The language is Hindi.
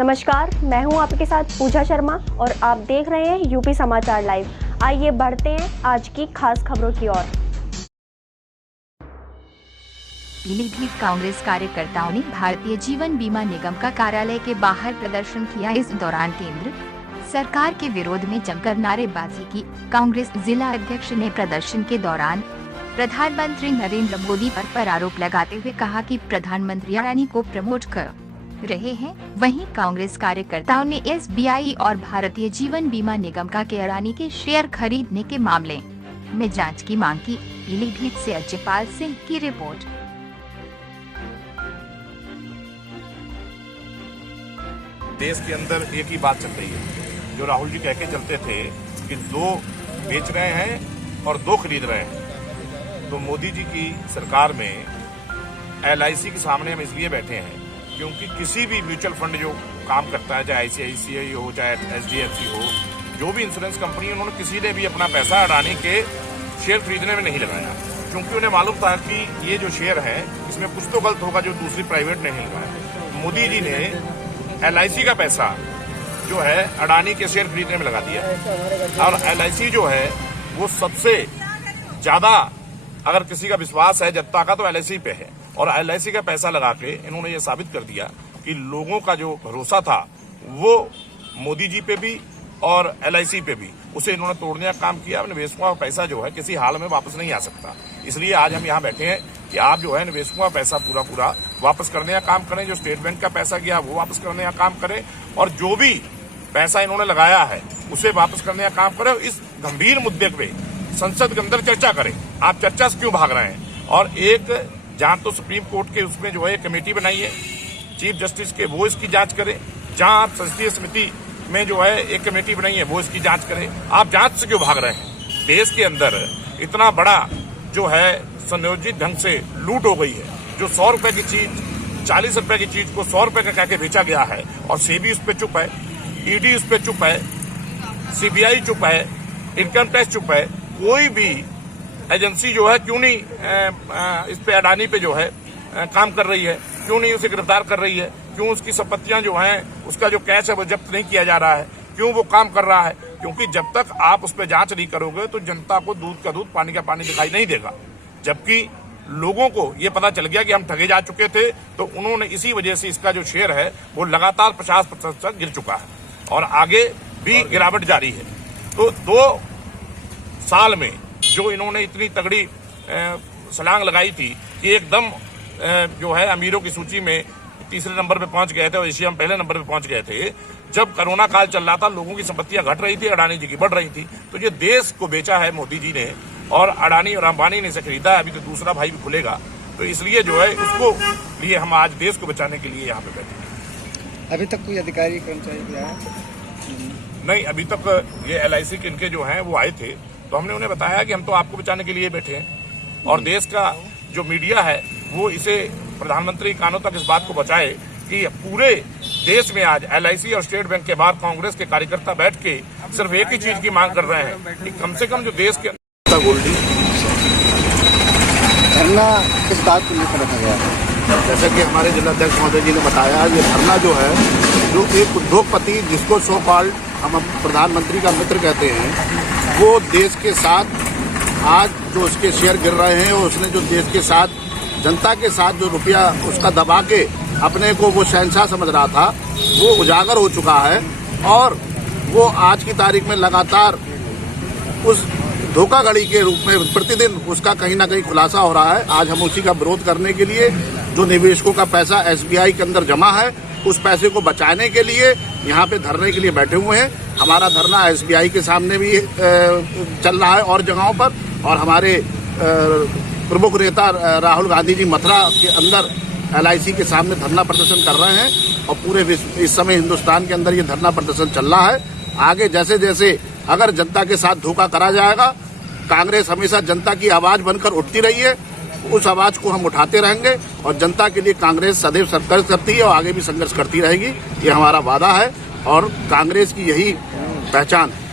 नमस्कार, मैं हूं आपके साथ पूजा शर्मा और आप देख रहे हैं यूपी समाचार लाइव। आइए बढ़ते हैं आज की खास खबरों की ओर। पीलीभीत कांग्रेस कार्यकर्ताओं ने भारतीय जीवन बीमा निगम का कार्यालय के बाहर प्रदर्शन किया। इस दौरान केंद्र सरकार के विरोध में जमकर नारेबाजी की। कांग्रेस जिला अध्यक्ष ने प्रदर्शन के दौरान प्रधानमंत्री नरेंद्र मोदी पर आरोप लगाते हुए कहा कि प्रधानमंत्री अडानी को प्रमोट कर रहे हैं। वहीं कांग्रेस कार्यकर्ताओं ने SBI और भारतीय जीवन बीमा निगम का अडानी के शेयर खरीदने के मामले में जांच की मांग की। पीलीभीत से अजयपाल सिंह की रिपोर्ट। देश के अंदर एक ही बात चल रही है, जो राहुल जी कह के चलते थे कि 2 बेच रहे हैं और 2 खरीद रहे हैं। तो मोदी जी की सरकार में LIC के सामने हम इसलिए बैठे हैं क्योंकि किसी भी म्यूचुअल फंड जो काम करता है, चाहे ICICI हो चाहे HDFC हो, जो भी इंश्योरेंस कंपनी, उन्होंने किसी ने भी अपना पैसा अडानी के शेयर खरीदने में नहीं लगाया, क्योंकि उन्हें मालूम था कि ये जो शेयर है इसमें कुछ तो गलत होगा जो दूसरी प्राइवेट नहीं लगाया। मोदी जी ने LIC का पैसा जो है अडानी के शेयर खरीदने में लगा दिया। और LIC जो है वो सबसे ज्यादा, अगर किसी का विश्वास है जनता का, तो LIC पे है। और LIC का पैसा लगा के इन्होंने ये साबित कर दिया कि लोगों का जो भरोसा था वो मोदी जी पे भी और LIC पे भी, उसे इन्होंने तोड़ने का काम किया। निवेशकों का पैसा जो है किसी हाल में वापस नहीं आ सकता। इसलिए आज हम यहाँ बैठे हैं कि आप जो है निवेशकों का पैसा पूरा वापस करने का काम करें। जो स्टेट बैंक का पैसा गया वो वापस करने का काम करें, और जो भी पैसा इन्होंने लगाया है उसे वापस करने का काम करें। इस गंभीर मुद्दे पे संसद के अंदर चर्चा करें। आप चर्चा से क्यों भाग रहे हैं? और एक जहां तो सुप्रीम कोर्ट के उसमें जो है कमेटी बनाई है चीफ जस्टिस के, वो इसकी जांच करें। जहां आप संसदीय समिति में जो है एक कमेटी बनाई है वो इसकी जांच करें। आप जांच से क्यों भाग रहे हैं? देश के अंदर इतना बड़ा जो है संयोजित ढंग से लूट हो गई है। जो 100 रुपए की चीज, 40 रुपए की चीज को 100 रुपए का कह के बेचा गया है, और सेबी उस पर चुप है, ED उस पर चुप है, CBI चुप है, इनकम टैक्स चुप है। कोई भी एजेंसी जो है क्यों नहीं इस पे अडानी पे जो है काम कर रही है? क्यों नहीं उसे गिरफ्तार कर रही है? क्यों उसकी संपत्तियां जो हैं, उसका जो कैश है वो जब्त नहीं किया जा रहा है? क्यों वो काम कर रहा है? क्योंकि जब तक आप उस पर जांच नहीं करोगे तो जनता को दूध का दूध पानी का पानी दिखाई नहीं देगा। जबकि लोगों को ये पता चल गया कि हम ठगे जा चुके थे, तो उन्होंने इसी वजह से इसका जो शेयर है वो लगातार 50% तक गिर चुका है और आगे भी गिरावट जारी है। तो 2 साल में जो इन्होंने इतनी तगड़ी छलांग लगाई थी कि एकदम जो है अमीरों की सूची में 3रे नंबर पे पहुंच गए थे और एशिया में पहले नंबर पे पहुंच गए थे। जब कोरोना काल चल रहा था, लोगों की संपत्तियां घट रही थी, अडानी जी की बढ़ रही थी। तो ये देश को बेचा है मोदी जी ने, और अडानी और अंबानी ने इसे खरीदा है। अभी तो दूसरा भाई भी खुलेगा, तो इसलिए जो है उसको लिए हम आज देश को बचाने के लिए यहाँ पे बैठे हैं। अभी तक कोई अधिकारी कर्मचारी गया है? नहीं, अभी तक ये LIC के इनके जो है वो आए थे, तो हमने उन्हें बताया कि हम तो आपको बचाने के लिए बैठे हैं। और देश का जो मीडिया है वो इसे प्रधानमंत्री कानों तक इस बात को बचाए कि पूरे देश में आज LIC और स्टेट बैंक के बाहर कांग्रेस के कार्यकर्ता बैठ के सिर्फ एक ही चीज की मांग कर रहे हैं कि कम से कम जो देश के गोल्डी धरना किस बात को लेकर रखा गया है? जैसे कि हमारे जिलाध्यक्ष महोदय जी ने बताया, ये धरना जो है, जो एक उद्योगपति जिसको सो कॉल्ड हम प्रधानमंत्री का मित्र कहते हैं, वो देश के साथ आज जो उसके शेयर गिर रहे हैं, और उसने जो देश के साथ, जनता के साथ जो रुपया उसका दबा के अपने को वो शहंशाह समझ रहा था, वो उजागर हो चुका है। और वो आज की तारीख में लगातार उस धोखाधड़ी के रूप में प्रतिदिन उसका कहीं ना कहीं खुलासा हो रहा है। आज हम उसी का विरोध करने के लिए, जो निवेशकों का पैसा SBI के अंदर जमा है, उस पैसे को बचाने के लिए यहाँ पे धरने के लिए बैठे हुए हैं। हमारा धरना SBI के सामने भी चल रहा है और जगहों पर, और हमारे प्रमुख नेता राहुल गांधी जी मथुरा के अंदर LIC के सामने धरना प्रदर्शन कर रहे हैं। और पूरे इस समय हिंदुस्तान के अंदर ये धरना प्रदर्शन चल रहा है। आगे जैसे जैसे अगर जनता के साथ धोखा करा जाएगा, कांग्रेस हमेशा जनता की आवाज बनकर उठती रही है, उस आवाज को हम उठाते रहेंगे। और जनता के लिए कांग्रेस सदैव संघर्ष करती है और आगे भी संघर्ष करती रहेगी, ये हमारा वादा है और कांग्रेस की यही पहचान है।